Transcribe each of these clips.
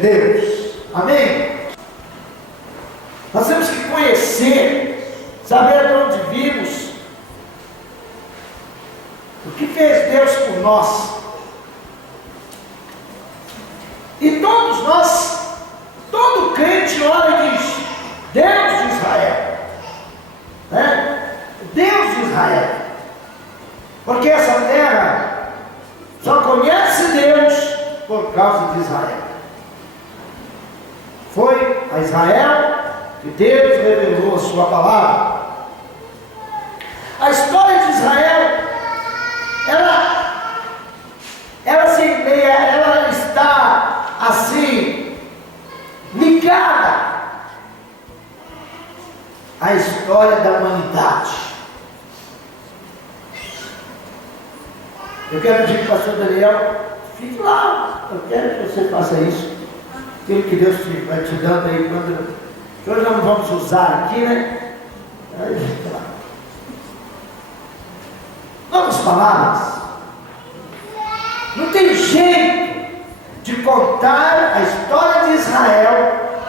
Deus. Amém? Nós temos que conhecer, saber de onde vimos, o que fez Deus por nós. E todos nós, todo crente olha e diz: Deus de Israel, né? Deus de Israel, porque essa terra só conhece Deus por causa de Israel. Foi a Israel que Deus revelou a sua palavra. A história de Israel, ela está assim ligada à história da humanidade. Eu quero pedir para o pastor Daniel, fique lá, eu quero que você faça isso, aquilo que Deus vai te dando aí, que hoje nós não vamos usar aqui, né? Novas palavras. Não tem jeito de contar a história de Israel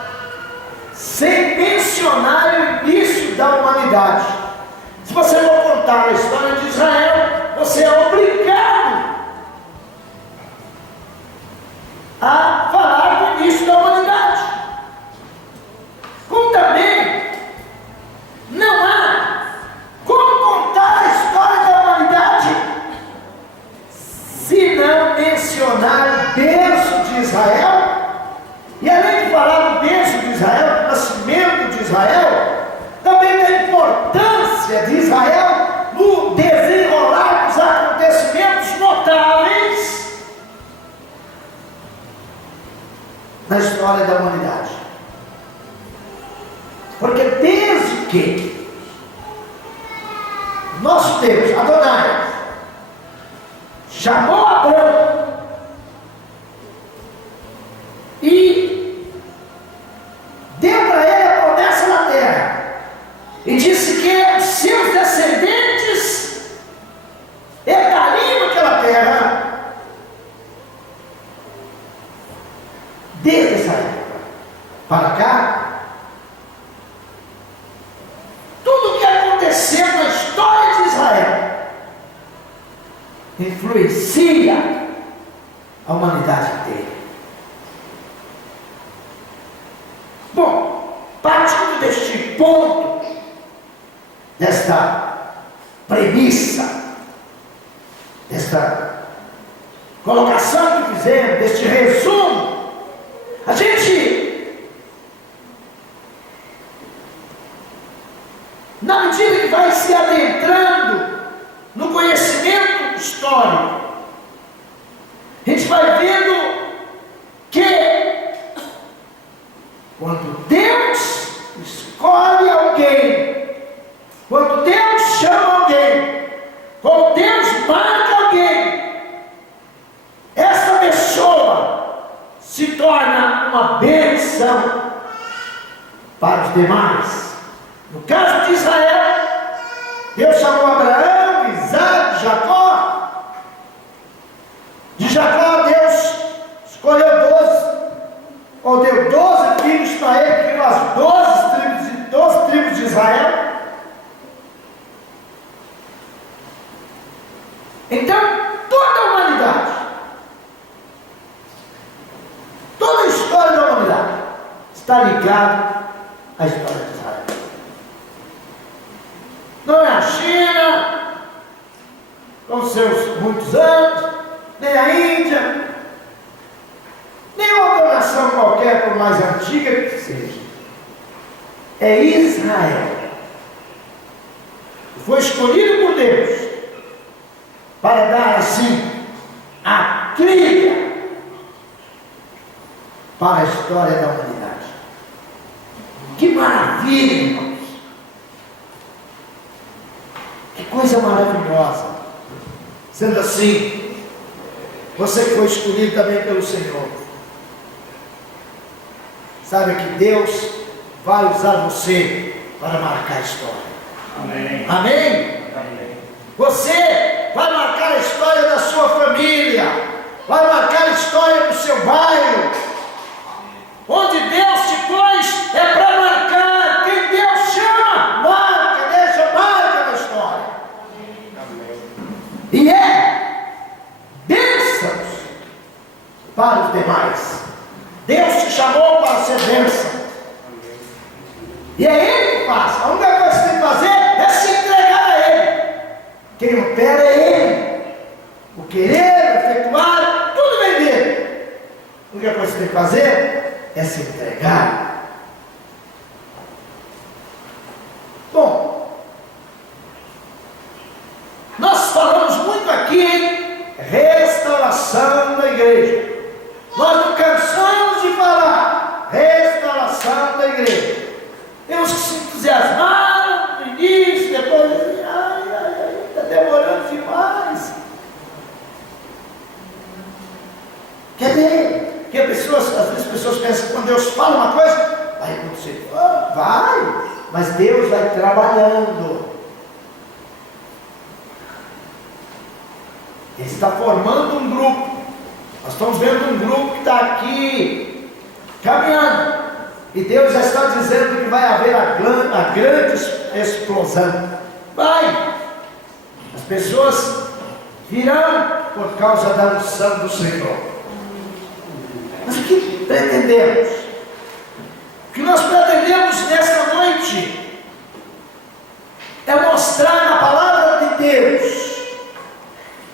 sem mencionar o início da humanidade. Se você for contar a história de Israel, você é obrigado a falar do início da humanidade. Como também não há como contar a história da humanidade se não mencionar o berço de Israel. E além de falar do berço de Israel, do nascimento de Israel, também da importância de Israel no desenrolar dos acontecimentos notáveis na história da humanidade. Porque desde que nosso Deus, Adonai, chamou Abraão e deu para ele a promessa na terra, e disse que os seus descendentes herdariam aquela terra, desde essa época para cá, tudo o que aconteceu na história de Israel influencia a humanidade inteira. Bom, partindo deste ponto, desta premissa, desta colocação que fizemos, deste resumo, a gente, na medida que vai se adentrando no conhecimento histórico, a gente vai vendo que quando Deus escolhe alguém, quando Deus chama alguém, quando Deus marca alguém, essa pessoa se torna uma bênção para os demais. No caso de Israel, Deus chamou Abraão, Isaac, Jacó. De Jacó, Deus escolheu 12, ou deu 12 filhos para ele, que criou as 12 tribos de Israel. Então, toda a humanidade, toda a história da humanidade está ligada à história de Israel. Não é a China, com seus muitos anos, nem a Índia, nem outra nação qualquer, por mais antiga que seja. É Israel. Foi escolhido por Deus para dar assim a trilha para a história da humanidade. Que maravilha, irmãos! Que coisa maravilhosa! Sendo assim, você que foi escolhido também pelo Senhor, sabe que Deus vai usar você para marcar a história. Amém. Amém? Amém. Você vai marcar a história da sua família, vai marcar a história do seu bairro, bênção. E é Ele que faz. A única coisa que você tem que fazer é se entregar a Ele. Quem opera é Ele. O querer, o efetuar, tudo vem dele. A única coisa que você tem que fazer é se entregar. Bom, nós falamos muito aqui em restauração da igreja. Nós não cansamos de falar restauração da igreja. Temos que se entusiasmar no início, depois está demorando demais. Quer ver? Porque às vezes as pessoas pensam que quando Deus fala uma coisa, vai acontecer. Vai, mas Deus vai trabalhando. Ele está formando um grupo. Nós estamos vendo um grupo que está aqui caminhando. E Deus já está dizendo que vai haver a grande explosão. Vai! As pessoas virão por causa da unção do Senhor. Mas o que pretendemos? O que nós pretendemos nesta noite é mostrar na palavra de Deus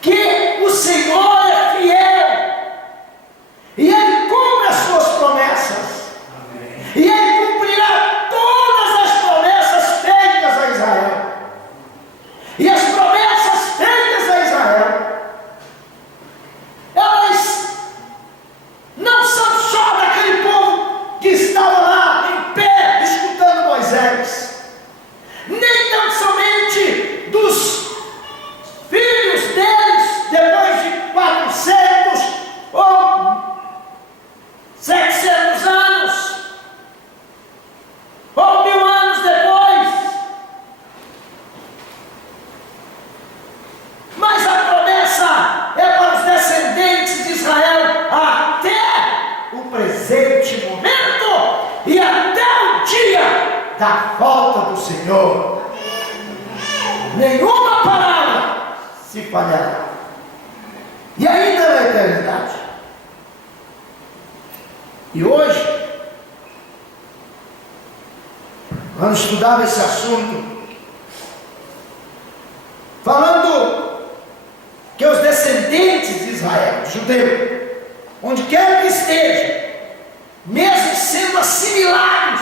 que o Senhor é fiel e Ele cumpre as suas promessas. E Ele cumprirá todas as promessas feitas a Israel. E as promessas feitas a Israel, elas não são só daquele povo que estava lá em pé, escutando Moisés, nem tão somente dos filhos deles, depois de 400 ou 700 anos, ou 1000 anos depois. Mas a promessa é para os descendentes de Israel até o presente momento e até o dia da volta do Senhor. Nenhuma palavra se falhará. E ainda na eternidade. E hoje, quando estudava esse assunto, falando que os descendentes de Israel, judeu, onde quer que esteja, mesmo sendo assimilados,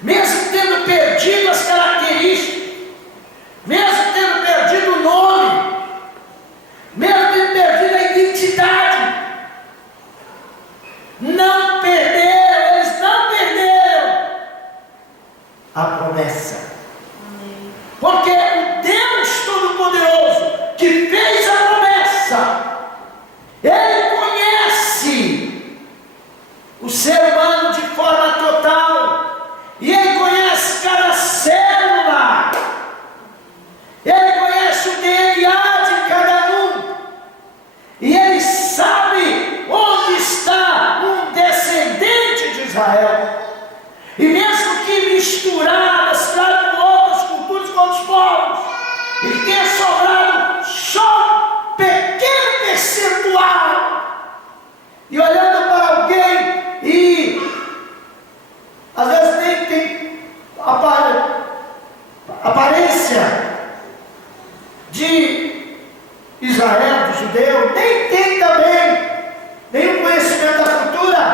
mesmo tendo perdido as características, mesmo tendo perdido o nome, mesmo tendo perdido a identidade, não perderam, eles não perderam a promessa. Porque o Deus Todo-Poderoso que fez a promessa, Ele conhece o ser humano de forma total, e Ele conhece cada célula, Ele conhece o DNA de cada um, e Ele sabe onde está um descendente de Israel. E mesmo que misturadas com outras culturas, com outros povos, e que tenha sobrado só um pequeno percentual, e olhando para alguém, e às vezes nem tem aparência de Israel, de judeu, nem tem também nenhum conhecimento da cultura,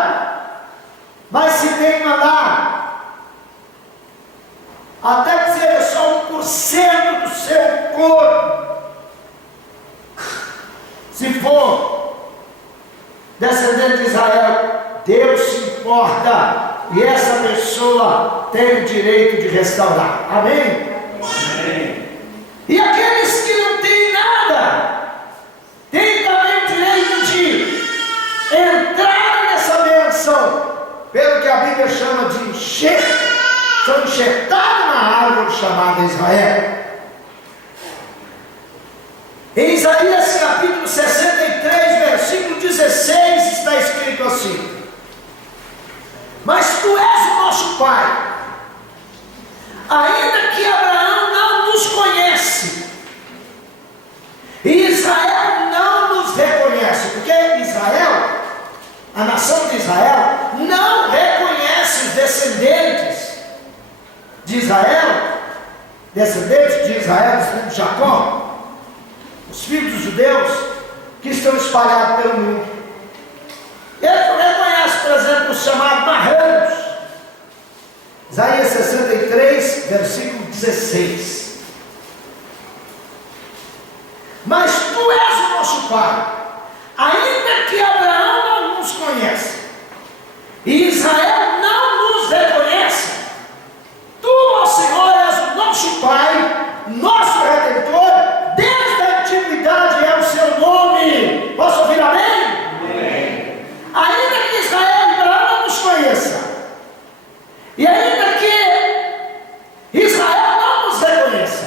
mas se tem que mandar até que seja só 1% do seu corpo, se for descendente de Israel, Deus se importa, e essa pessoa tem o direito de restaurar. Amém? Amém. E aqueles que não têm nada, têm também o direito de entrar nessa bênção, pelo que a Bíblia chama de enxerto. São enxertados na árvore chamada Israel. Em Isaías capítulo 63, versículo 16, está escrito assim: mas tu és o nosso Pai, ainda que Abraão não nos conhece, e Israel não nos reconhece, porque Israel, a nação de Israel, não Israel, descendentes de Israel, descendentes de Jacó, os filhos dos judeus, que estão espalhados pelo mundo. Ele reconhece, por exemplo, os chamados marranos. Isaías 63, versículo 16. Mas tu és o nosso Pai, ainda que Abraão não nos conheça, e Israel não nos reconheça, tu, ó Senhor, és o nosso Pai, nosso Redentor, desde a antiguidade é o seu nome. Posso ouvir amém? Amém. Ainda que Israel e Abraão não nos conheça, e ainda que Israel não nos reconheça,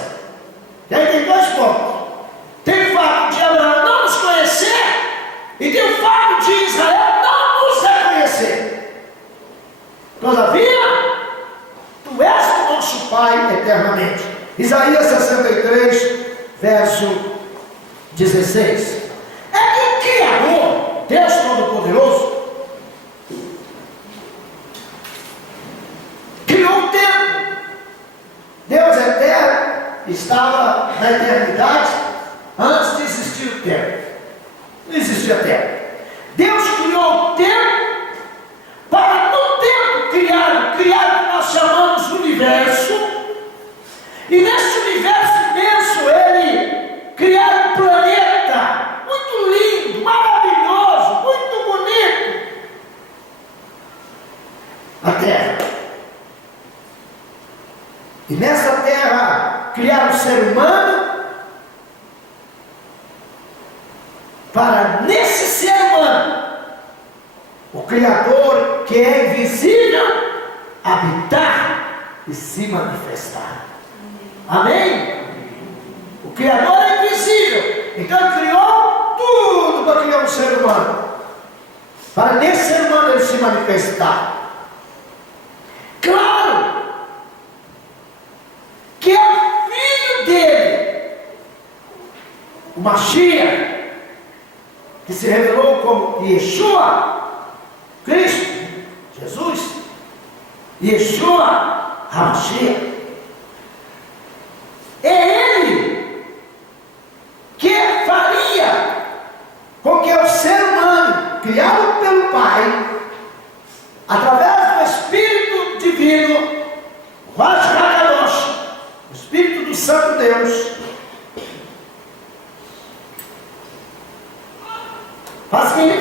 e aí tem dois pontos. Tem o fato de Abraão não nos conhecer, e tem o fato de Israel não nos reconhecer. Todavia, tu és o nosso Pai eternamente. Isaías 63, verso 16. É que o Criador, Deus Todo-Poderoso, criou o tempo. Deus eterno estava na eternidade antes de existir o tempo. Não existia tempo. Deus criou o tempo para no tempo criar o que nós chamamos de universo. E nesse universo imenso Ele criar um planeta muito lindo, maravilhoso, muito bonito. A Terra. E nessa Terra criar o ser humano, para nesse ser humano, o Criador, que é invisível, habitar e se manifestar. Amém? O Criador é invisível, então Ele criou tudo para criar um ser humano, para nesse ser humano Ele se manifestar. Claro que é o filho dele, o Mashiach, que se revelou como Yeshua, Cristo, Jesus, Yeshua HaMashiach. É Ele que faria com que o ser humano, criado pelo Pai, através do Espírito Divino, o Hakadosh, o Espírito do Santo Deus,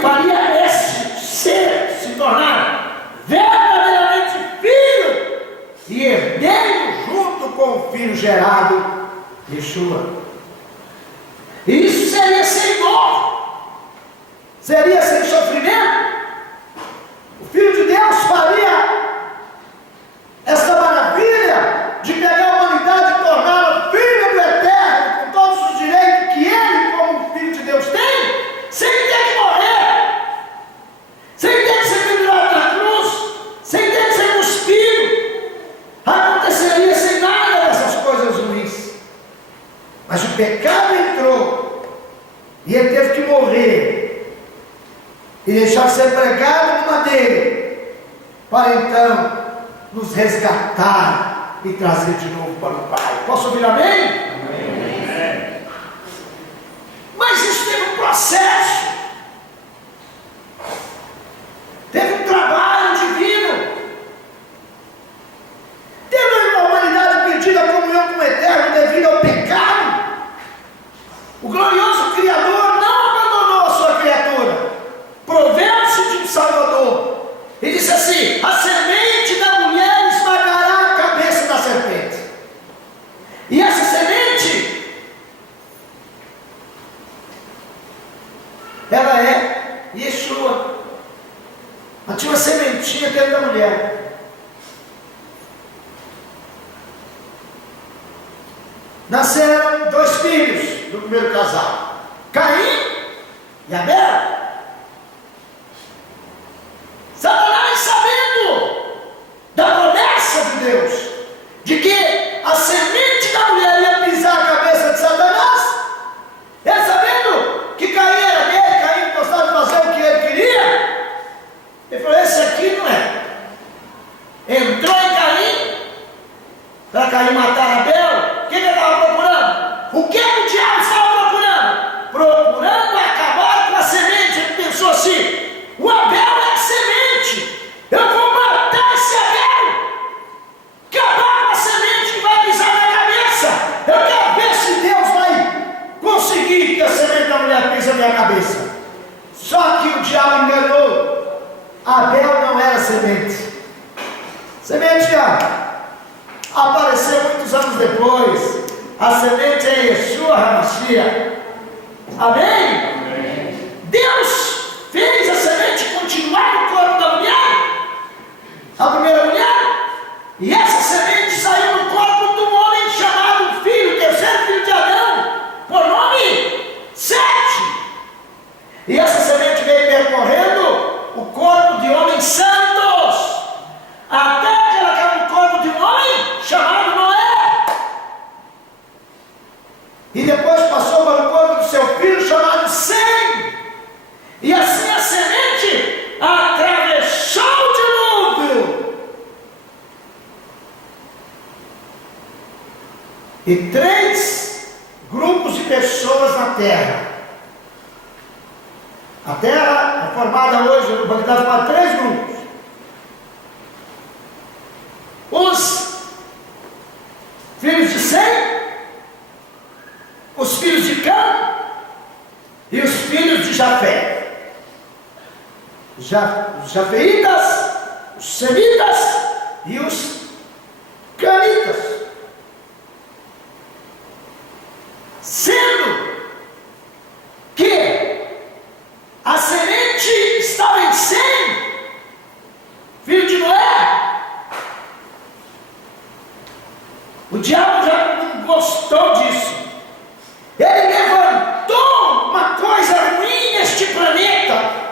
faria esse ser se tornar verdadeiramente filho e herdeiro junto com o filho gerado, Yeshua. E isso seria sem dor, seria sem sofrimento. O Filho de Deus faria essa maravilha de pegar a humanidade e torná-la filha do Eterno, com todos os direitos que Ele, como Filho de Deus, tem, sem ter que morrer, sem ter que ser pendurado na cruz, sem ter que ser cuspido. Aconteceria sem nada dessas coisas ruins. Mas o pecado entrou e Ele teve que morrer e deixar ser pregado no madeiro, para então nos resgatar e trazer de novo para o Pai. Posso ouvir amém? Amém. Mas isso teve um processo, teve um trabalho divino, teve a humanidade perdida a comunhão com o Eterno devido ao pecado. O glorioso Criador não abandonou a sua criatura, proveu-se de um Salvador e disse assim: a semente da mulher esmagará a cabeça da serpente. E essa semente, ela é Yeshua. Mas tinha uma sementinha dentro da mulher. Nasceram dois filhos do primeiro casal, Caim e Abel. Satanás, sabendo da promessa de Deus, de que a semente da mulher ia pisar a cabeça de Satanás, ele sabendo que Caim era dele, Caim gostava de fazer o que ele queria, ele falou: esse aqui não é. Entrou em Caim, Caim matar Abel, o que ele estava procurando? O que o diabo estava procurando? Procurando acabar com a semente. Ele pensou assim: o Abel é a semente, eu vou matar esse Abel, acabar com a semente que vai pisar na cabeça. Eu quero ver se Deus vai conseguir que a semente da mulher pise na minha cabeça. Só que o diabo enganou. Abel não era semente. Semente apareceu muitos anos depois. A semente é Yeshua HaMashiach. Amém? Amém? Deus fez a semente continuar no corpo da mulher, a primeira mulher, e essa semente saiu no corpo de um homem chamado filho, o terceiro filho de Adão, por nome Sete. E essa semente veio percorrendo o corpo de homens santos, até que ela caiu no corpo de um homem chamado Noé. E depois passou para o corpo do seu filho chamado Sem. E assim a semente atravessou o dilúvio. E 3 grupos de pessoas na terra. A terra é formada hoje, humanidade por 3 grupos. Os filhos de Sem, os filhos de Cã e os filhos de Jafé. Os jafeitas, os semitas e os canitas. Sendo que a semente estava em Sem, filho de Noé. O diabo já não gostou disso. Ele levantou uma coisa ruim neste planeta,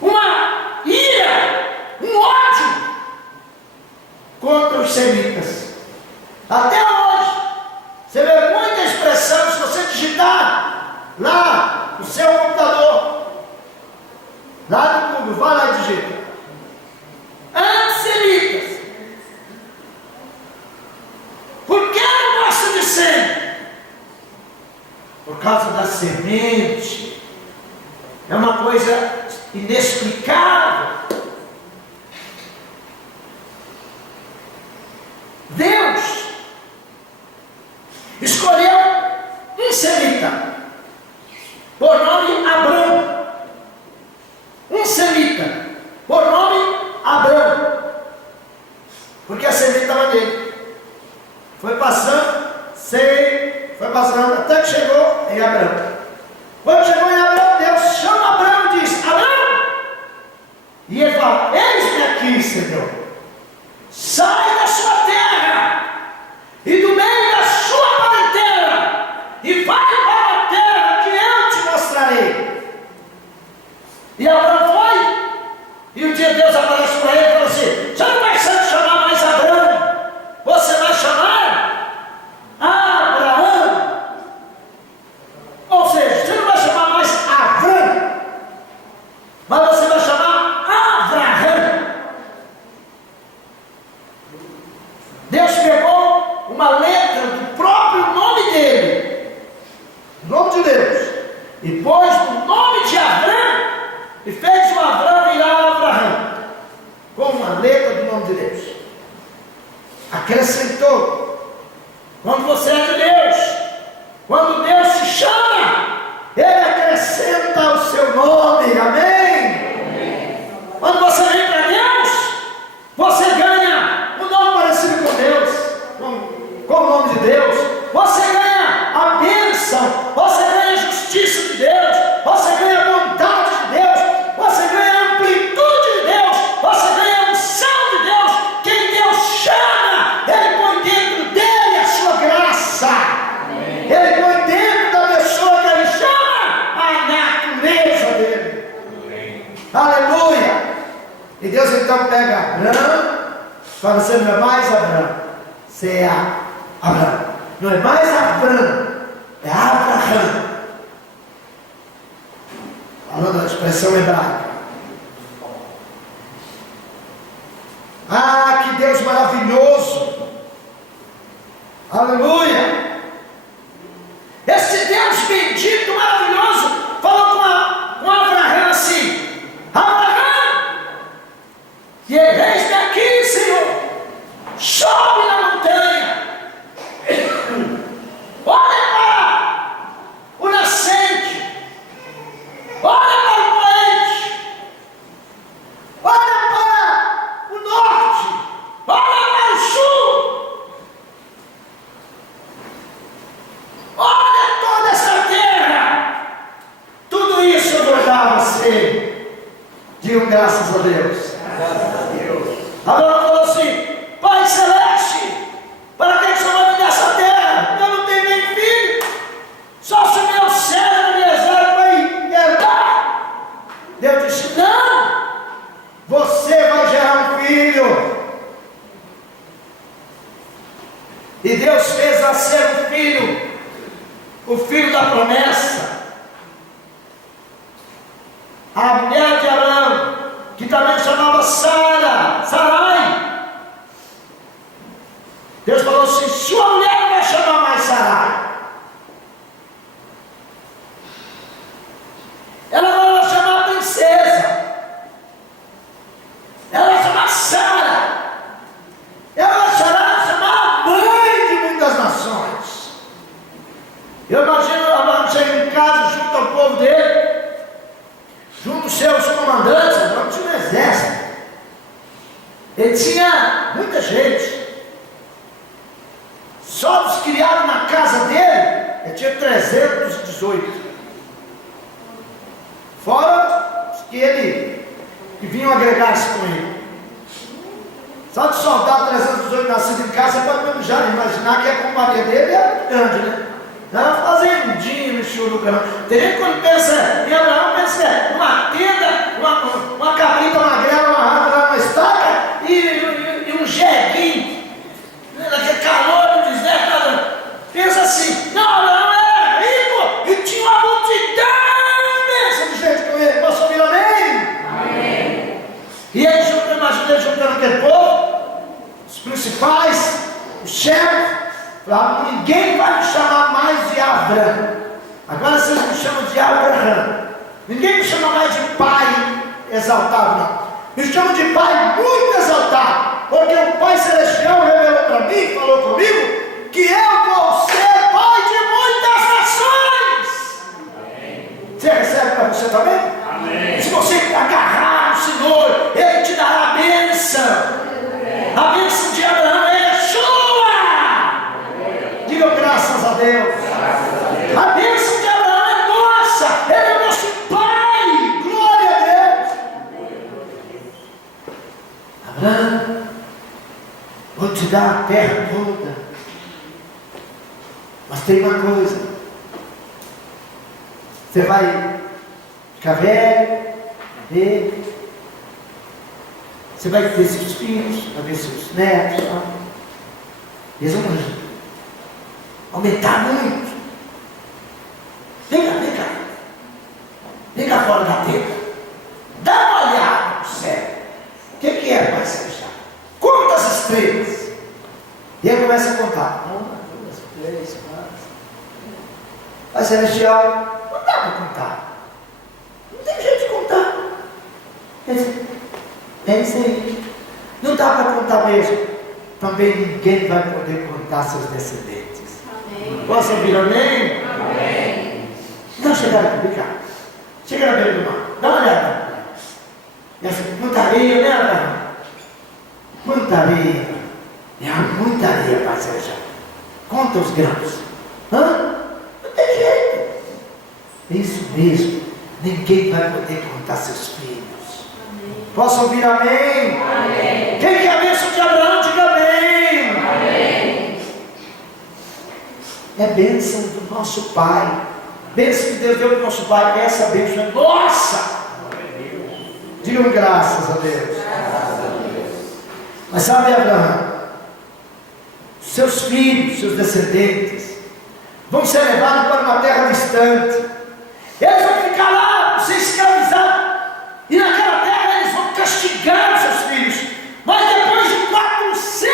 uma ira, um ódio contra os semitas. Até hoje você vê muita expressão. Se você digitar lá no seu computador, lá no Google, vai lá e digita antissemitas. Por que não gosta de Sem? Por causa da semente. É uma coisa inexplicável. Deus escolheu um semita por nome Abrão. Um semita por nome Abrão, porque a semente estava nele. Foi passando, foi passando, até que chegou em Abrão. Quando chegou em Abrão, Deus chama Abrão e diz: Abrão! E ele fala: eis-me aqui, Senhor. Sai da sua terra e do meio da sua parentela e vai para a terra que eu te mostrarei. E Abrão foi. E um dia Deus aparece para ele e fala assim: você não vai se chamar mais Abrão, você vai chamar Abraão. Ou seja, você não vai chamar mais Abrão, mas você vai chamar Abraham. Deus pegou uma letra do próprio nome dele, o nome de Deus, e pôs no nome de Abrão e fez o Abrão virar Abraham, com uma letra do nome de Deus. Acrescentou. Quando você é de Deus, quando Deus te chama, Ele acrescenta o seu nome. Amém? Quando você vem para Deus, você ganha um nome parecido com Deus, com o nome de Deus. Você ganha a bênção, você ganha a justiça de Deus, você ganha a bondade de Deus, você ganha a amplitude de Deus, você ganha a unção de Deus. Quem Deus chama, Ele põe dentro dele a sua graça. Amém. Ele põe dentro da pessoa que Ele chama a natureza dele. Amém. Aleluia. E Deus então pega Abraão, fala: você não é mais Abraão, você é Abraão. Não é mais Abraão, é Abraham. Falando a expressão hebraica. Ah, que Deus maravilhoso. Aleluia. Esse Deus bendito, maravilhoso, falou com Abraão assim: Abraão, e eis-me aqui, Senhor, sobe na montanha, olha para o nascente, olha para o poente, olha para o norte, olha para o sul, olha toda essa terra, tudo isso eu vou dar a você. Digam graças a Deus. Abraão falou assim: Pai Celeste, para que o Senhor vai me dar essa terra? Eu não tenho nem filho, só se o meu servo Eliezer vai herdar. Deus disse: não, você vai gerar um filho. E Deus fez nascer um filho, o filho da promessa. A mulher de Abraão, que também chamava Sarai. Deus falou assim: sua mulher não vai chamar mais Sarai, ela não vai chamar princesa, ela vai chamar Sara, ela vai chamar a mãe de muitas nações. Eu imagino Abraão chegando em casa, junto ao povo dele, junto aos seus comandantes. Abraão tinha um exército, ele tinha muita gente. Só dos criados na casa dele, ele tinha 318. Fora os que vinham agregar-se com ele. Só de soldado 318 nascido em casa, você pode já imaginar que a companhia dele era grande, né? Não era fazendinha no churucão. Tem gente quando pensa em Abraão, pensa numa tenda, uma cabrita magrela, uma rata lá, uma estaca e um jeguinho, naquele calor do deserto. Pensa assim: não, Abraão era rico e tinha uma multidão imensa de gente com ele. Posso ouvir amém? Amém. E ele juntando, imagina ele juntando aquele povo, os principais, os chefes. Falaram: ninguém vai me chamar mais de Abraão. Agora vocês me chamam de Abraão. Ninguém me chama mais de pai exaltado, não. Me chamam de pai muito exaltado, porque o Pai Celestial revelou para mim, falou comigo, que eu vou ser pai de muitas nações. Amém. Você recebe para você também? Amém. Se você agarrar o Senhor, Ele te dará a bênção. A bênção de Abraão é sua. Digam graças a Deus. A bênção de Abraão é nossa. Ele é nosso Pai. Glória a Deus. Abraão, vou te dar a terra toda. Mas tem uma coisa. Você vai ficar velho, você vai ter seus filhos, vai ver seus netos. Eles vão aumentar muito. Vem cá fora da tenda. Dá uma olhada no céu. O que é, Pai Celestial? Conta as estrelas. E ele começa a contar. 1, 2, 3, 4. Pai Celestial, não dá para contar. Não tem jeito de contar. É isso aí. Não dá para contar mesmo. Também ninguém vai poder contar seus descendentes. Amém. Posso ouvir amém? Amém. Não chegaram a publicar. Chegaram a beira do mar. Dá uma olhada. E assim, muita areia, né, Abraão? Muita areia. Muita areia, Pai Celestial. Conta os grãos. Não tem jeito. Isso mesmo. Ninguém vai poder contar seus filhos. Amém. Posso ouvir amém? Amém. Quem quer a bênção de Abraão, diga amém. Amém. É bênção do nosso Pai. Bênção que Deus deu para o nosso Pai. Essa bênção é nossa. Digam graças a Deus. Mas sabe, Abraão, seus filhos, seus descendentes vão ser levados para uma terra distante. Eles vão ficar lá, ser escravizados. E naquela terra eles vão castigar os seus filhos. Mas depois de 400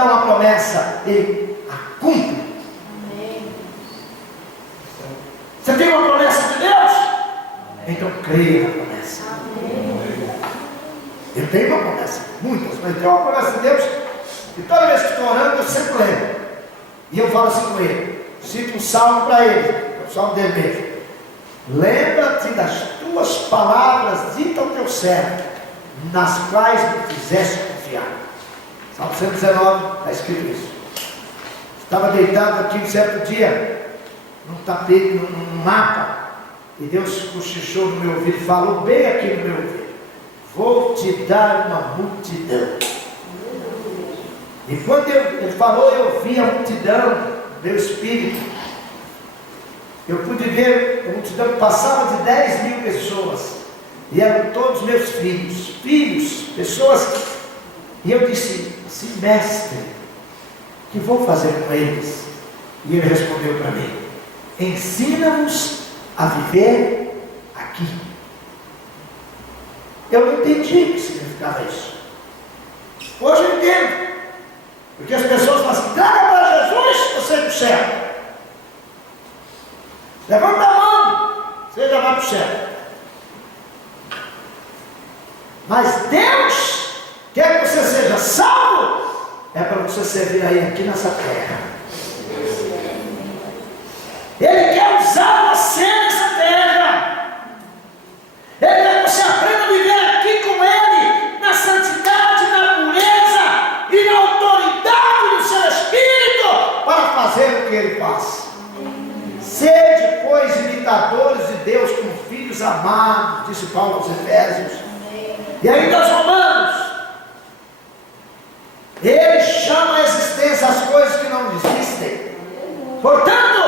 dá uma promessa, Ele a cumpre. Você tem uma promessa de Deus? Então creia na promessa. Eu tenho uma promessa, muitas, mas eu tenho uma promessa de Deus, e toda vez que estou orando, eu sempre lembro. E eu falo assim com ele, cito um salmo para ele, o salmo dele mesmo. Lembra-te das tuas palavras ditas ao teu servo, nas quais me fizeste confiar. Salmo 119, está escrito isso. Estava deitado aqui um certo dia, num tapete, num mapa, e Deus cochichou no meu ouvido, falou bem aqui no meu ouvido: vou te dar uma multidão. E quando ele falou, eu vi a multidão, meu espírito. Eu pude ver a multidão que passava de 10.000 pessoas. E eram todos meus filhos, pessoas. E eu disse assim: mestre, o que vou fazer com eles? E ele respondeu para mim: ensina-nos a viver aqui. Eu não entendi o que significava isso. Hoje eu entendo. Porque as pessoas falam assim: traga para Jesus, você é do céu. Levanta a mão, você já vai para o céu. Mas Deus quer que você seja salvo, é para você servir aí aqui nessa terra. Ele quer usar você nessa terra. Ele quer que você aprenda a viver aqui com Ele, na santidade, na pureza e na autoridade do seu Espírito, para fazer o que Ele faz. Sede, pois, imitadores de Deus como filhos amados, disse Paulo aos Efésios. E ainda aos Romanos. Ele chama a existência as coisas que não existem. Portanto,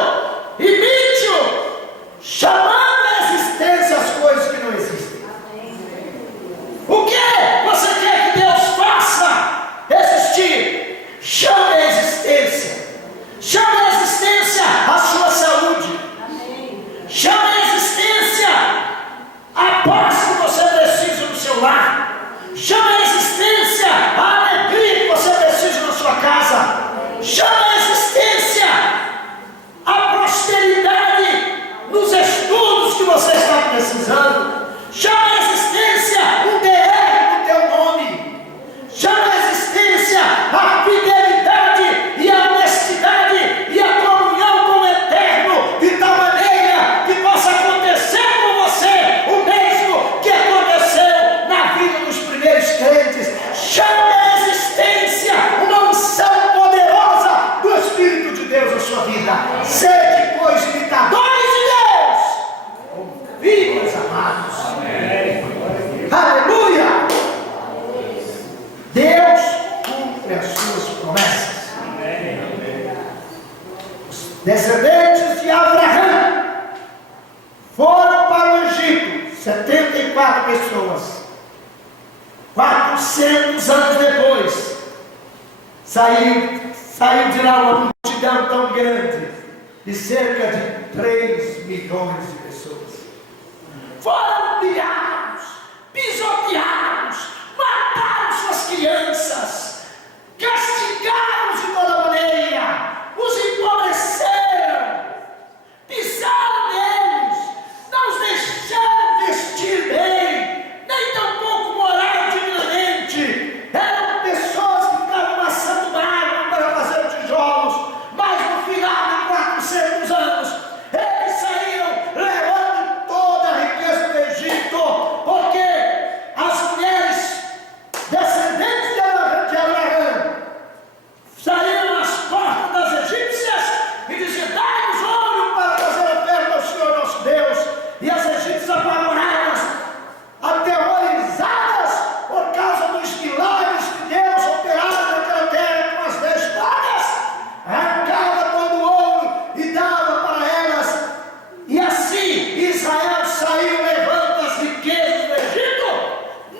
imite-o, chamando a existência as coisas que não existem. O que você quer que Deus faça existir? Chame a existência. Chame a existência a sua saúde. Chame a existência a paz que você precisa no seu lar. Chame a existência a alegria que você precisa na sua casa. Chame a existência a prosperidade nos estudos que você está precisando. Chame a existência um DR no teu nome. Chame a existência a fidelidade e a honestidade e a comunhão com o Eterno, de tal maneira que possa acontecer com você o mesmo que aconteceu na vida dos primeiros crentes. Chame a existência uma unção poderosa do Espírito de Deus na sua vida. Sede, pois, imitadores de Deus, como filhos amados. Aleluia! Deus cumpre as suas promessas. Os descendentes de Abraão foram para o Egito, 74 pessoas. 400 anos depois, saiu de lá uma multidão tão grande, de cerca de 3 milhões de pessoas. Foram humilhados, pisoteados, mataram suas crianças, castigaram-os de toda maneira, os empobreceram, pisaram neles, não os deixaram vestir bem, nem tampouco morar dignamente. Eram pessoas que ficavam amassando água para fazer tijolos, mas no final de 400 anos, eles saíram levando toda a riqueza do Egito, porque as mulheres descendentes de Abraão saíram às portas das egípcias e diziam: dai-nos ouro para fazer oferta ao Senhor nosso Deus. E as egípcias, apavoradas, aterrorizadas por causa dos milagres que Deus operava naquela terra com as 10 pragas, arrancava todo o ouro e dava para elas. E assim Israel saiu levando as riquezas do Egito,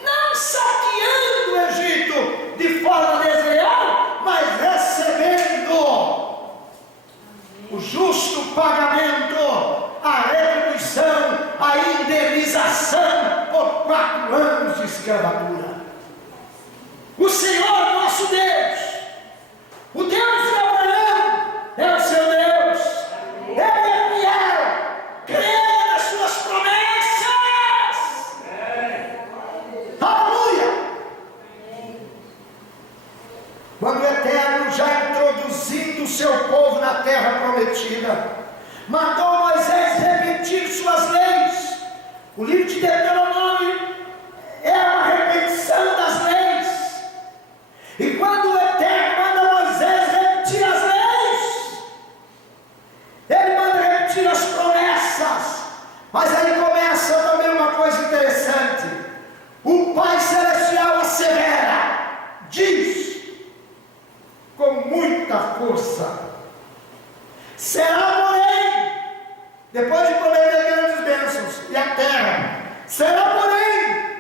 não saqueando o Egito de forma desleal, mas recebendo o justo pagamento, a retribuição, a indenização por 4 anos de escravatura. O Senhor nosso Deus já introduzindo o seu povo na terra prometida, mandou Moisés repetir suas leis. O livro de Deuteronômio é uma repetição das leis. E quando o Eterno manda Moisés repetir as leis, ele manda repetir as promessas. Mas aí começa também uma coisa interessante. O Pai Celestial assevera, diz com muita força: será porém, depois de prometer grandes bênçãos e a terra, será porém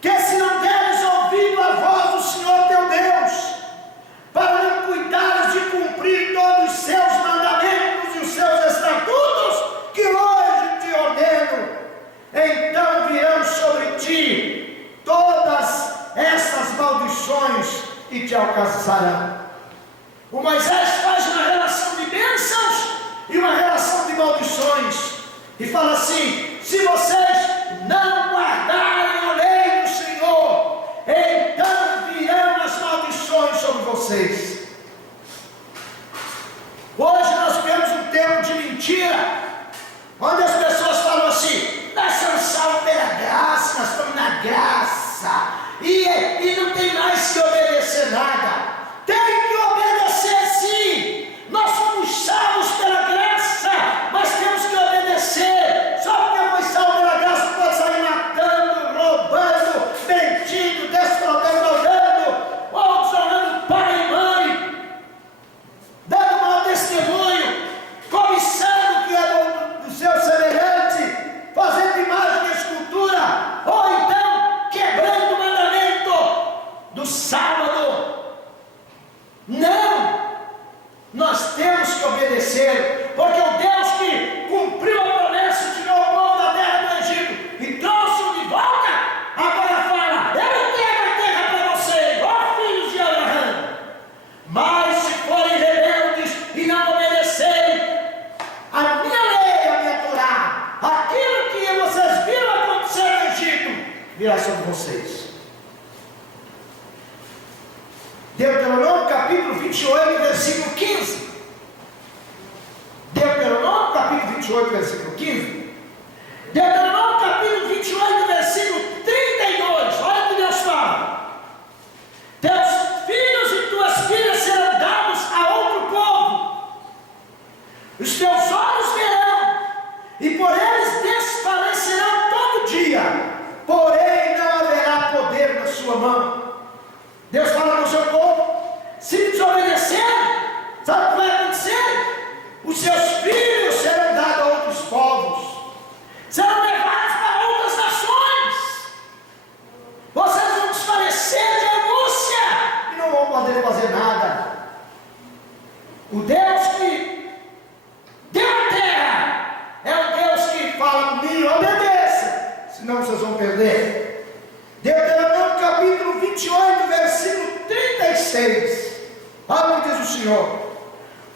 que se não deres ouvido a voz do Senhor teu Deus, para não cuidares de cumprir todos os seus mandamentos e os seus estatutos, que hoje te ordeno, então virão sobre ti todas essas maldições e te alcançarão. O Moisés faz uma relação de bênçãos e uma relação de maldições, e fala assim: se vocês não guardarem a lei do Senhor, então virão as maldições sobre vocês. Hoje nós vivemos um tempo de mentira, onde as pessoas falam assim: nós somos salvos pela graça, nós estamos na graça, e não tem mais que obedecer nada. Tem que obedecer sim. Nós somos salvos pela graça, mas temos que obedecer. Só porque foi salvo pela graça pode sair matando, roubando, mentindo, defraudando, ou desonrando pai e mãe, dando mau testemunho, cobiçando o que é do seu semelhante, fazendo imagem e escultura, ou então quebrando o mandamento do sábado. Não! Nós temos que obedecer, porque o Deus que cumpriu a promessa de tirou o povo da terra do Egito e trouxe-o de volta, agora fala: eu entrego a terra para vocês, ó filhos de Abraão. Mas se forem rebeldes e não obedecerem a minha lei, a minha Torá, aquilo que vocês viram acontecer no Egito, virá sobre vocês. Deuteronômio capítulo 28, versículo 15. Deuteronômio capítulo 28, versículo 15. Deuteronômio capítulo 28, versículo 32. Olha o que Deus fala: teus filhos e tuas filhas serão dados a outro povo, os teus olhos verão, e por eles desfalecerão todo dia, porém não haverá poder na sua mão. Deus fala para o seu povo: se desobedecer, sabe o que vai acontecer? Os seus filhos serão dados a outros povos, serão levados para outras nações. Vocês vão desfalecer de angústia e não vão poder fazer nada. O Deus que deu a terra é o Deus que fala comigo: obedeça, senão vocês vão perder. Deuteronômio capítulo 28, versículo 36. Olha o que diz o Senhor: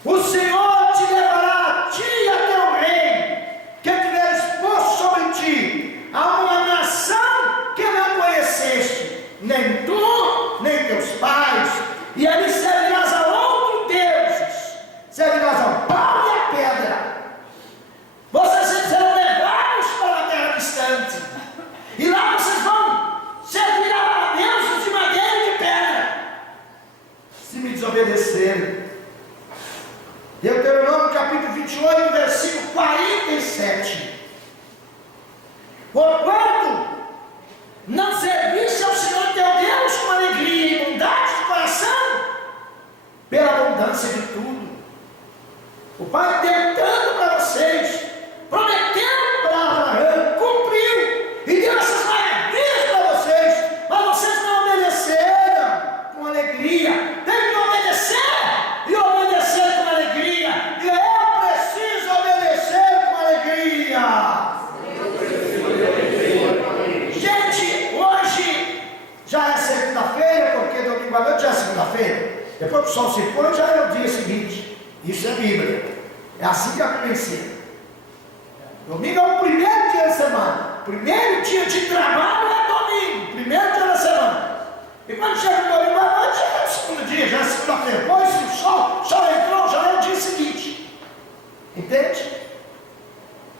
o Senhor te levará a ti e a teu rei, que tiveres posto sobre ti, a uma nação que não conheceste, nem tu, nem teus pais, e ali servirás a outros deuses, servirás ao pau e à pedra. Vocês serão levados para a terra distante, e lá vocês vão servir a deuses de madeira e de pedra, se me desobedecerem. Deuteronômio capítulo 28, versículo 47. Porquanto não serviste ao Senhor teu Deus com alegria e bondade de coração, pela abundância de tudo. O Pai tentando para vocês, prometendo para Abraão, cumpriu e deu essas maravilhas para vocês, mas vocês não obedeceram com alegria. Tem que obedecer e obedecer com alegria. E eu preciso obedecer com alegria. Gente, hoje já é segunda-feira, porque domingo à noite já é segunda-feira. Depois que o sol se põe, já é o dia seguinte. Isso é Bíblia. É assim que eu conheci. Domingo é o primeiro dia da semana. Primeiro dia de trabalho é domingo. Primeiro dia da semana. E quando chega o domingo à noite, já é o segundo dia, já é depois, se o sol entrou, já é o dia seguinte. Entende?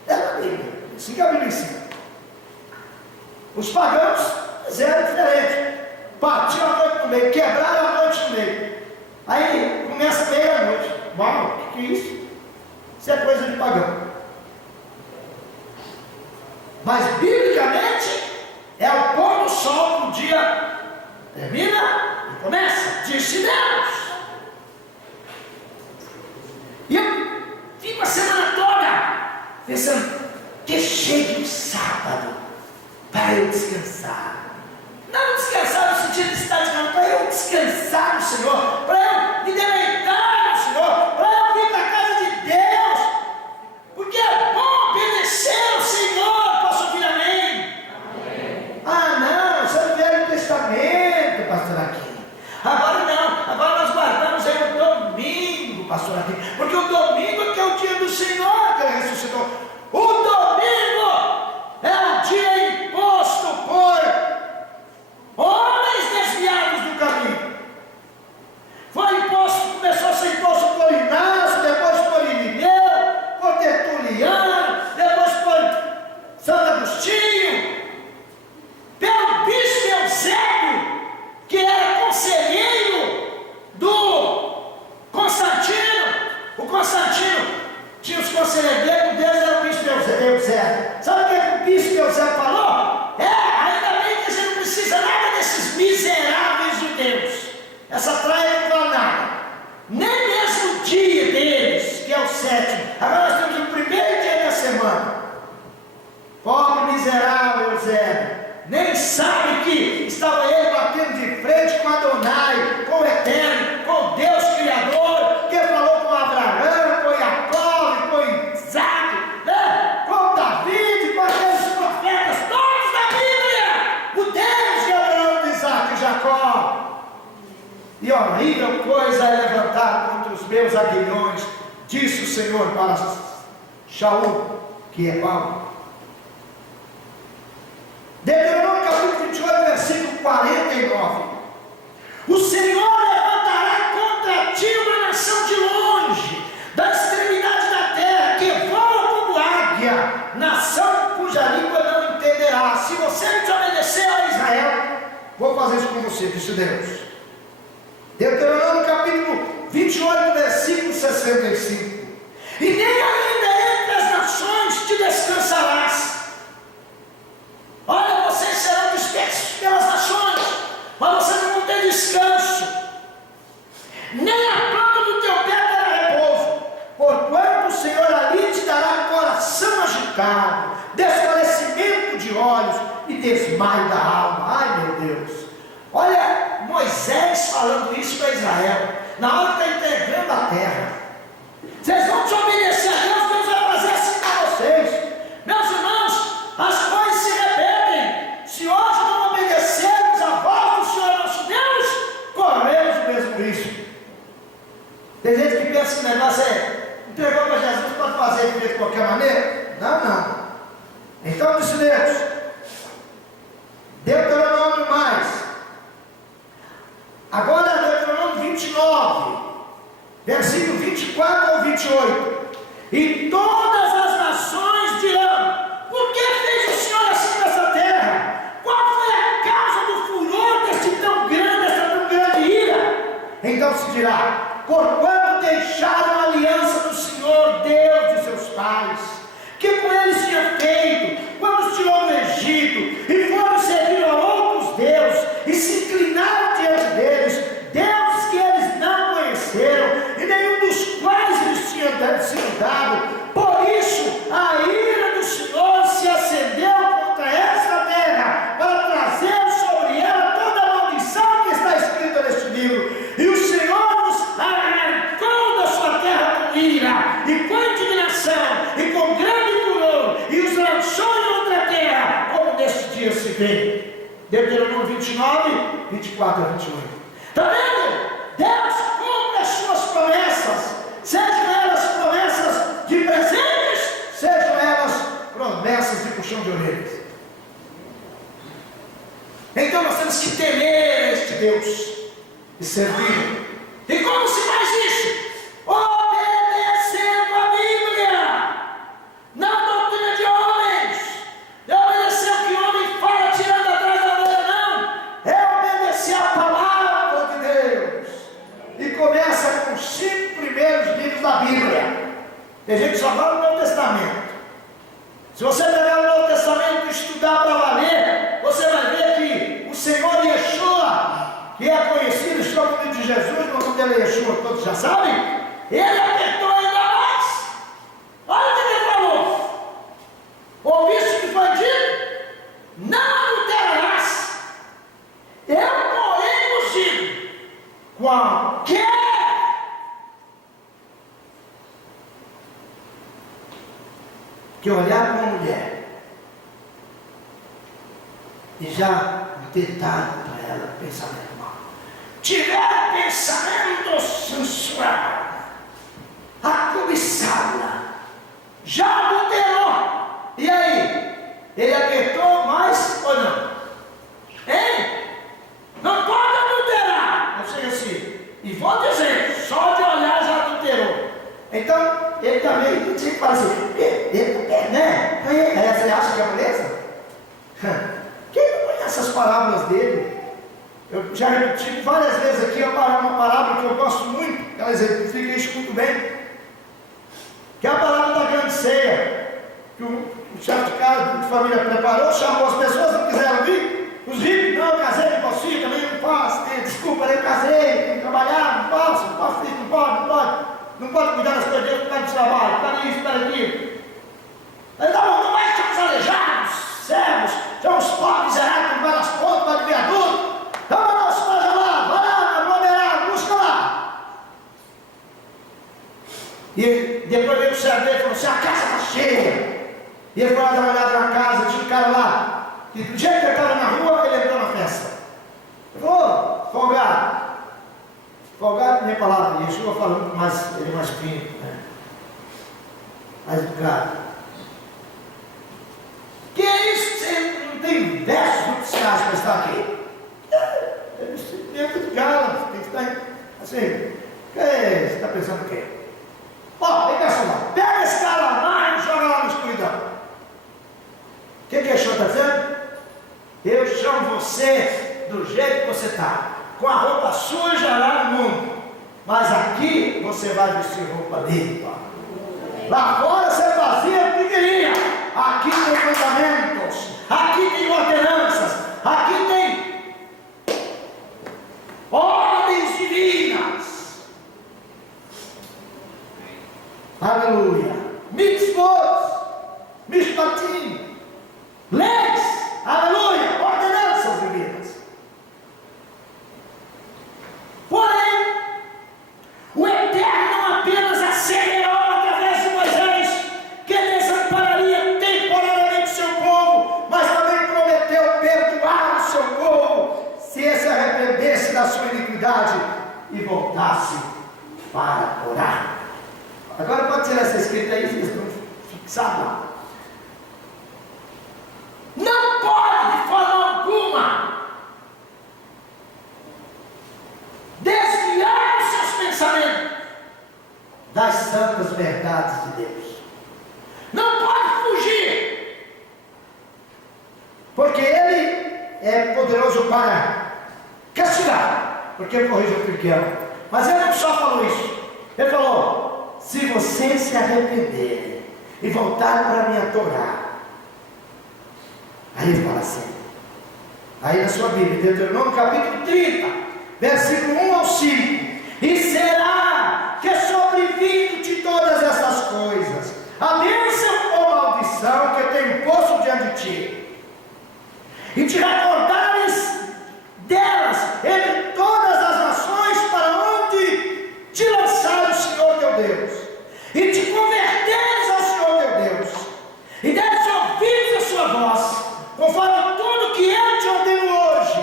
É na Bíblia. Assim que a Bíblia ensina. Os pagãos fizeram diferente. Partiram a noite no meio, quebraram a noite no meio. Aí começa meia-noite. Uau, o que é isso? Isso é coisa de pagão. Mas biblicamente é o pôr do sol que o dia termina e começa. Disse Deus. E eu fico a semana toda pensando, que chegue o sábado para eu descansar. Não descansar no sentido de estar descansando, para eu descansar no Senhor, para eu me deleitar no Senhor, para eu vir para a casa de Deus, porque é bom obedecer ao Senhor. Posso ouvir amém? Amém. Ah não, isso é o Velho Testamento, pastor aqui. Agora não, agora nós guardamos aí o domingo, pastor aqui, porque o domingo é que é o dia do Senhor que Ele ressuscitou. O domingo é o dia imposto por homens desviados do caminho. Foi imposto, começou a ser imposto por Inácio, depois por Irineu, por Tertuliano, depois por Santo Agostinho, pelo bispo Eusébio, que era conselheiro do Constantino. O Constantino tinha os conselheiros dele, um deles era o bispo Eusébio. Sabe o que o bispo Eusébio falou? Ainda bem que a gente não precisa nada desses miseráveis judeus. Essa praia não vale nada. Nem mesmo o dia deles, que é o sétimo. Agora nós temos o primeiro dia da semana. Pobre miserável Eusébio. Nem sabe que estava ele batendo de frente com Adonai, com o Eterno, com o Deus Criador, que falou com Abraão, com Jacó, com Isaac, né? Com Davi, com aqueles profetas, todos da Bíblia, o Deus de Abraão, de Isaac e Jacó. E horrível coisa é levantar contra os meus aguilhões, disse o Senhor para Shaul, que é Paulo. Deuteronômio capítulo 28, versículo 49. O Senhor levantará contra ti uma nação de longe, da extremidade da terra, que voa como águia, nação cuja língua não entenderá. Se você desobedecer a Israel, vou fazer isso com você, disse Deus. Deuteronômio capítulo 28, versículo 65. E nem ainda entre as nações te descansarás. Olha, vocês serão dispersos pelas nações, mas você não vão ter descanso, nem a planta do teu pé terá repouso, porquanto o Senhor ali te dará coração agitado, desfalecimento de olhos e desmaio da alma. Ai meu Deus, olha Moisés falando isso para Israel, na hora que está entregando a terra. Vocês vão desobedecer a Deus, Deus vai fazer assim para vocês. Meus irmãos, as coisas se repetem. Se hoje não obedecermos a voz do Senhor nosso Deus, corremos o mesmo risco. Tem gente que pensa que o negócio é entregou para Jesus, pode fazer de qualquer maneira? Não. Então disse Deus, Deuteronômio mais. Agora Deuteronômio 29, versículo 24 ao 28. E todas as nações dirão: por que fez o Senhor assim nessa terra? Qual foi a causa do furor desta tão grande ira? Então se dirá: porquanto deixaram a aliança do Senhor, Deus de seus pais, que com eles tinha feito, quando os tirou do Egito, e foram servir a outros deuses, e se inclinaram diante deles, deuses que eles não conheceram, e nenhum dos quais eles tinham sido dado. Por isso, a ira do Senhor se acendeu contra esta terra, para trazer sobre ela toda a maldição que está escrita neste livro. E o Senhor nos arrancou da sua terra com ira, e com indignação, e com grande furor, e os lançou em outra terra, como neste dia se vê. Deuteronômio 29, 24 a 28. Está vendo? Deus cumpre as suas promessas, sejam elas promessas de presentes, sejam elas promessas de puxão de orelhas. Então nós temos que temer este Deus e servir. E como se faz isso? Obedecendo a Bíblia, não doutrina de homens. Não é obedecer o que o homem fala tirando atrás da orelha, não. É obedecer a palavra de Deus. E começa com os 5 primeiros livros da Bíblia. Tem gente que só fala no Novo Testamento. Se você pegar o Novo Testamento e estudar para valer, você vai ver que o Senhor Yeshua, que é conhecido, estou no nome de Jesus, no nome dele é Yeshua, todos já sabem, ele apertou ainda mais. Olha o que ele falou. Ouviste o que foi dito? Não adulterarás. Eu, porém, vos digo, qualquer que olhar para uma mulher e já tentar para ela pensamento mal, tiver pensamento sensual, a cobiçada, já adulterou. E aí? Ele apertou mais ou não? Hein? Não pode adulterar. Não sei assim. E vou dizer, só de olhar já adulterou. Então, ele também tinha que falar assim, né? Você acha que é beleza? Quem não conhece as parábolas dele? Eu já repeti várias vezes aqui uma parábola que eu gosto muito, ela exemplifica isso muito bem, que é a parábola da grande ceia, que o chefe de casa de família preparou, chamou as pessoas, não quiseram vir, os ricos, não, eu casei com você, também não posso, desculpa, eu casei, tenho que trabalhar, não posso, não pode cuidar das coisas de Deus, por causa do trabalho, por causa disso, por causa daquilo. Ele tá bom, não é que somos aleijados, cegos, somos pobres, miseráveis, com várias pontas, para de viaduto. Vamos lá, vai lá, aglomerado, busca lá. E depois veio o servo dele e falou assim, a casa está cheia. E ele foi lá dar uma olhada na casa, tinha um cara lá, e do jeito que ele estava na rua, ele entrou na festa. Ele falou, folgado. Folgado nem palavra, Yeshua fala muito mais, ele é mais fino, né? Mais educado. Que é isso? Você não tem versos nupciais para estar aqui? Dentro de gala, tem que estar assim. Você está pensando o quê? Ó, vem cá, lá. Pega esse cara lá, amarra e joga lá na escuridão. O que Yeshua está dizendo? Eu chamo você do jeito que você está, com a roupa suja lá no mundo, mas aqui você vai vestir roupa limpa. Lá fora você fazia o que queria. Aqui tem mandamentos, aqui tem ordenanças, aqui tem ordens divinas. Aleluia. Mitzvot, mishpatim, leis, aleluia, ordenanças divinas. Porém, o Eterno não apenas asseverou através de Moisés que desampararia temporariamente o seu povo, mas também prometeu perdoar o seu povo se esse arrependesse da sua iniquidade e voltasse para orar. Agora pode tirar essa escrita aí, vocês vão fixar lá. Não pode de forma alguma desviar os seus pensamentos das santas verdades de Deus. Não pode fugir, porque Ele é poderoso para castigar, porque Ele corrige o pequeno. Mas Ele não só falou isso, Ele falou, se você se arrepender e voltar para me adorar, aí Ele fala assim, aí na sua Bíblia, Deuteronômio capítulo 30, versículo 1 ao 5, e será que sobrevindo-te todas essas coisas, a bênção ou maldição que eu tenho posto diante de ti, e te recordares delas entre todas as nações para onde te lançar o Senhor teu Deus, e te converteres ao Senhor teu Deus, e deres ouvidos a sua voz, conforme tudo que eu te ordeno hoje,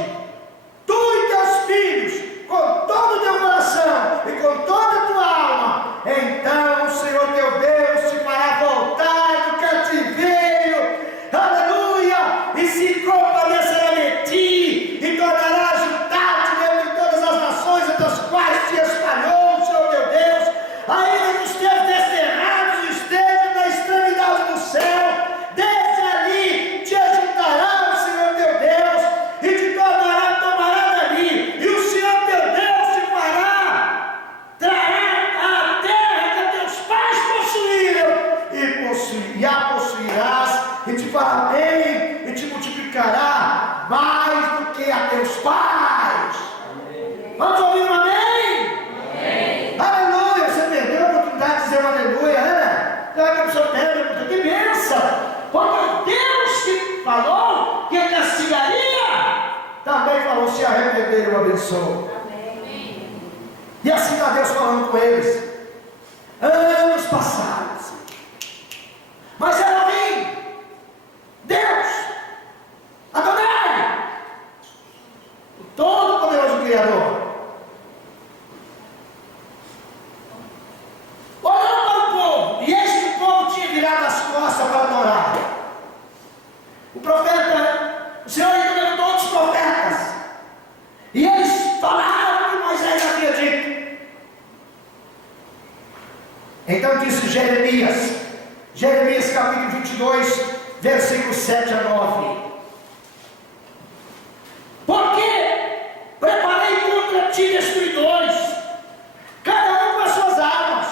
tu e teus filhos, com todo o teu coração e com toda a tua alma, então o Senhor teu Deus te fará voltar do cativeiro, aleluia, e se compadecerá de Vamos ouvir um amém? Amém. Aleluia. Você perdeu a oportunidade de dizer um aleluia, né? Então, que a pessoa perde, que bênção. Porque Deus que falou que castigaria, também falou: se arrepender, eu abençoo. Amém. E assim está Deus falando com eles. Anos passados, mas Elohim, Deus, Adonai, o Todo-Poderoso Criador, olhando para o povo, e eis que o povo tinha virado as costas para adorar. O profeta, o Senhor levantou outros profetas, e eles falaram o que Moisés havia dito. Então disse Jeremias capítulo 22, versículos 7 a 9: porque preparei contra ti destruidores, cada um com as suas armas,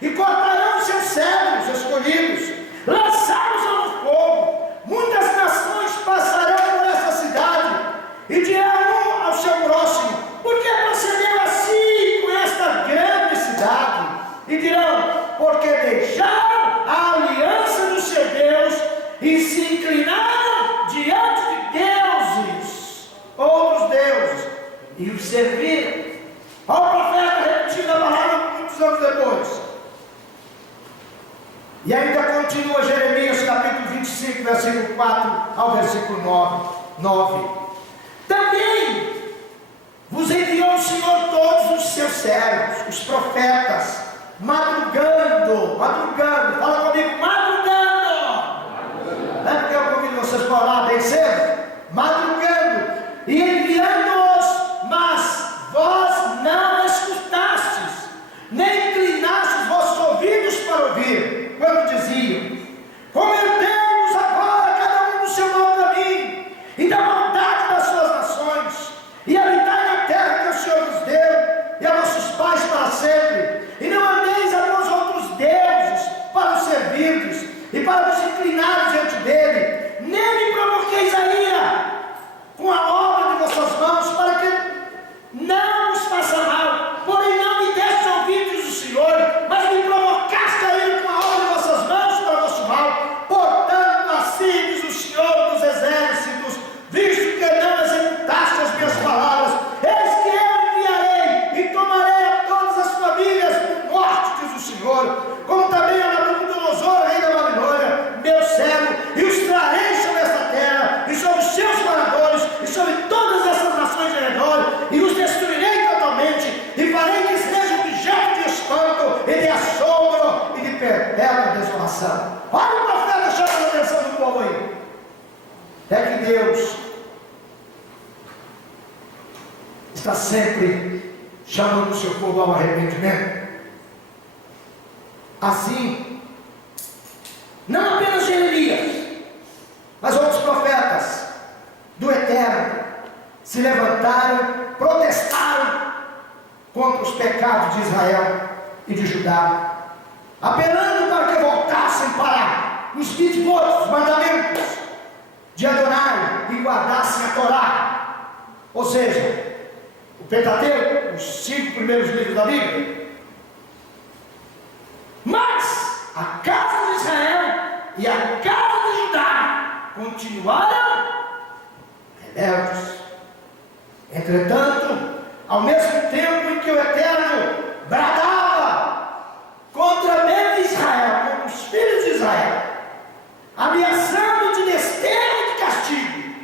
e cortarão os seus cedros escolhidos, lançá-los no fogo. Muitas nações passarão por essa cidade, e dirão um ao seu próximo: por que procedeu assim com esta grande cidade? E dirão: porque deixaram a aliança do seu Deus e se inclinaram diante de deuses, outros deuses, e os serviram. Olha o profeta repetindo a palavra muitos anos depois. E ainda continua Jeremias capítulo 25, versículo 4 ao versículo 9. Também vos enviou o Senhor todos os seus servos, os profetas, madrugando, fala comigo, madrugando. Não é porque eu convido vocês para orar bem cedo? Madrugando, e enviando-os, mas vós não escutastes, nem inclinastes vossos ouvidos para ouvir, quando diziam: convertemos agora cada um no seu mau caminho, e da maldade das suas nações, e habitai na terra que o Senhor nos deu, e a vossos pais para sempre, e não andeis a vós outros deuses para os servirdes, e para vos inclinar diante dele, nem me provoqueis a ira com a obra de vossas mãos, para que não vos faça mal. Porém não me deste ouvidos do Senhor, mas me provocaste a ira com a obra de vossas mãos para vosso mal. Portanto, assim diz o Senhor dos exércitos, visto que não executaste as minhas palavras, eis que eu enviarei e tomarei a todas as famílias por morte, diz o Senhor, como também a Nabucodonosor, rei da Babilônia, meu servo, e os trarei sobre esta terra, e sobre os seus moradores, e sobre todas essas nações de redor, e os destruirei totalmente, e farei que sejam objeto de espanto, e de assombro, e de perpétua desolação. Olha o profeta chamando a atenção do povo aí. É que Deus está sempre chamando o seu povo ao arrependimento. Assim, não apenas Jeremias, mas outros profetas do Eterno se levantaram, protestaram contra os pecados de Israel e de Judá, apelando para que voltassem para os mitzvot, os mandamentos de Adonai, e guardassem a Torá, ou seja, o Pentateuco, os 5 primeiros livros da Bíblia. Mas a casa de Israel e a casa de Judá continuaram rebeldes. Entretanto, ao mesmo tempo em que o Eterno bradava contra mesmo Israel, contra os filhos de Israel, ameaçando de besteira e de castigo,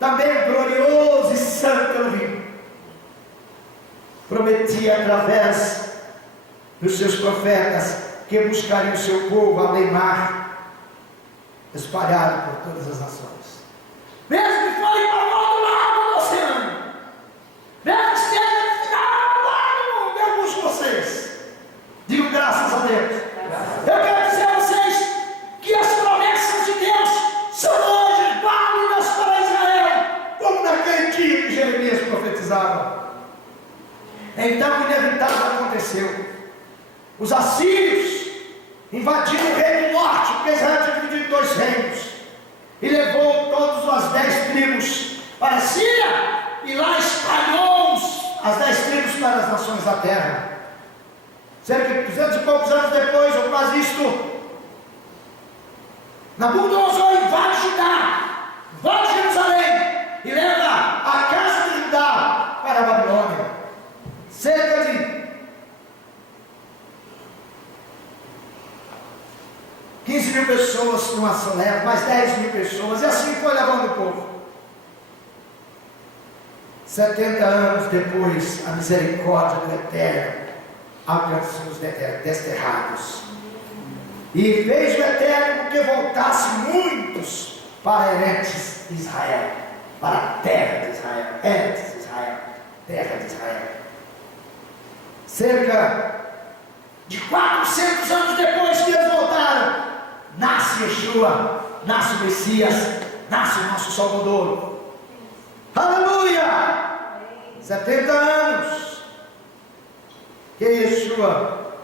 também o glorioso e santo Elohim prometia através dos seus profetas que buscariam o seu povo além mar, espalhado por todas as nações, mesmo que forem para o outro lado do oceano, mesmo que estejam no final lá no eu busco vocês. Digo graças a Deus. Eu quero dizer a vocês que as promessas de Deus são hoje válidas para Israel, como naquele dia que Jeremias profetizava. Então o inevitável aconteceu. Os assírios invadiram o reino do norte, porque Israel tinha dividido em 2 reinos, e levou todas as 10 tribos para a Síria, e lá espalhou-os nações da terra. Cerca de 200 e poucos anos depois, ou quase isto, Nabucodonosor invade Judá, invade Jerusalém e leva a casa de Judá para a Babilônia. Cerca de 15 mil pessoas numa ação leva, mais 10 mil pessoas, e assim foi levando o povo. 70 anos depois, a misericórdia do Eterno alcançou os desterrados. E fez o Eterno com que voltasse muitos para Eretz Israel, para a terra de Israel, Eretz Israel, terra de Israel. Cerca de 400 anos depois que eles voltaram, nasce Yeshua, nasce o Messias, nasce o nosso Salvador. Aleluia! 70 anos que Yeshua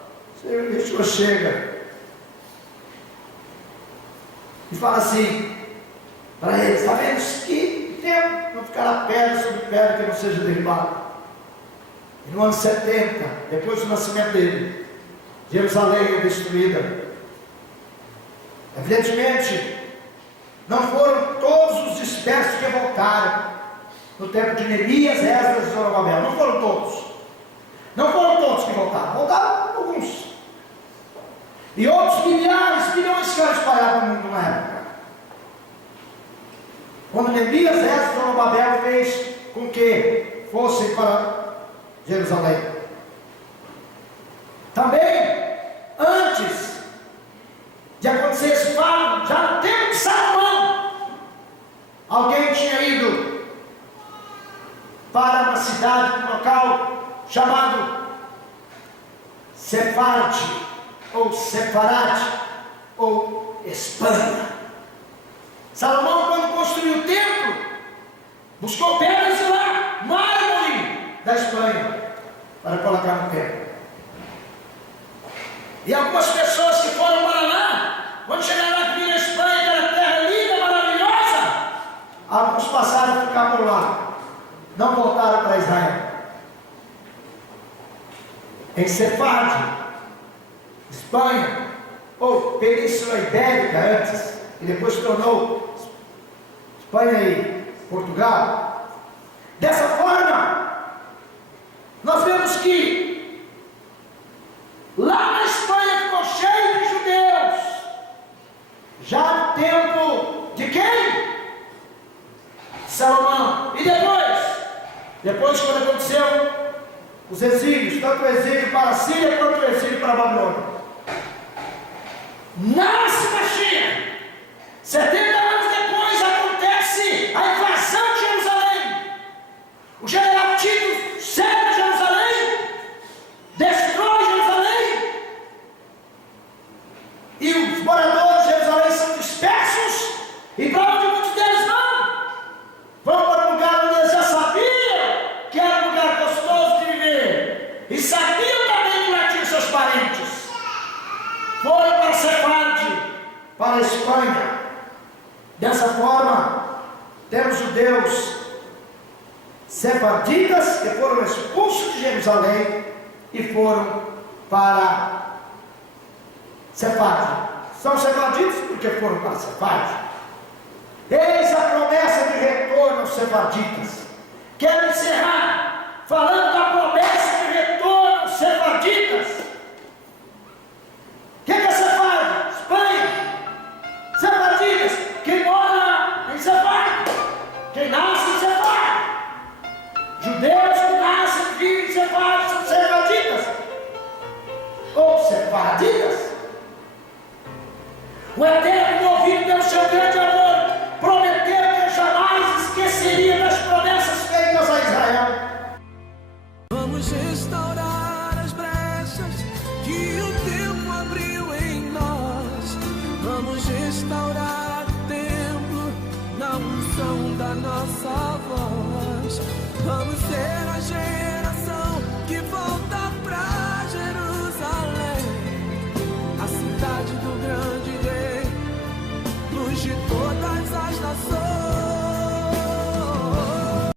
chega e fala assim para eles: está vendo que tempo não ficará pedra sobre pedra que não seja derribada. E no ano 70, depois do nascimento dele, Jerusalém é destruída. Evidentemente, não foram todos os dispersos que voltaram no tempo de Neemias, Esdras e Zorobabel. Não foram todos. Não foram todos que voltaram. Voltaram alguns. E outros milhares, milhões ficaram espalhados no mundo na época. Quando Neemias, Esdras e Zorobabel fez com que fossem para Jerusalém. Também, antes de acontecer esse fato, já no tempo de Salomão, alguém tinha ido para uma cidade, um local chamado Sefarde, ou Sefarade, ou Espanha. Salomão, quando construiu o templo, buscou pedras de lá, mármore da Espanha, para colocar no templo. E algumas pessoas que foram para lá, quando chegaram lá, viram a Espanha, que era terra linda, maravilhosa, alguns passaram a ficar por lá, não voltaram para Israel. Em Sefarde, Espanha, ou Península Ibérica antes, e depois se tornou Espanha e Portugal. Dessa forma, nós vemos que lá na Espanha ficou cheio de judeus, já no tempo de quem? Salomão. E depois quando aconteceu os exílios, tanto o exílio para a Síria quanto o exílio para a Babilônia, nasce Mashiach. 70 anos depois acontece a invasão de Jerusalém. O general Tito cerca Jerusalém, destrói Jerusalém, e os moradores de Jerusalém são dispersos. E para onde muitos deles vão? Vão para um lugar onde eles já sabiam que era um lugar gostoso de viver, e sabiam também que lá tinham seus parentes. Foram para Sefarde, para a Espanha. Dessa forma, temos judeus sefarditas que foram expulsos de Jerusalém e foram para Sefarde. São sefarditas porque foram para Sefarde. Eis a promessa de retorno aos sefarditas. Quero encerrar falando da promessa de retorno aos sefarditas. O que é Sefarde? Espanha. Sefarditas, quem mora em Sefarde, quem nasce em Sefarde. Judeus que nascem e vivem em Sefarde são sefarditas ou sefarditas. O Eterno, movido pelo seu grande amor, prometeu que jamais esqueceria das promessas feitas a Israel. Vamos restaurar as brechas que o tempo abriu em nós. Vamos restaurar o templo na unção da nossa voz. Vamos ser a geração que volta pra Jerusalém, a cidade do grande rei, luz de toda a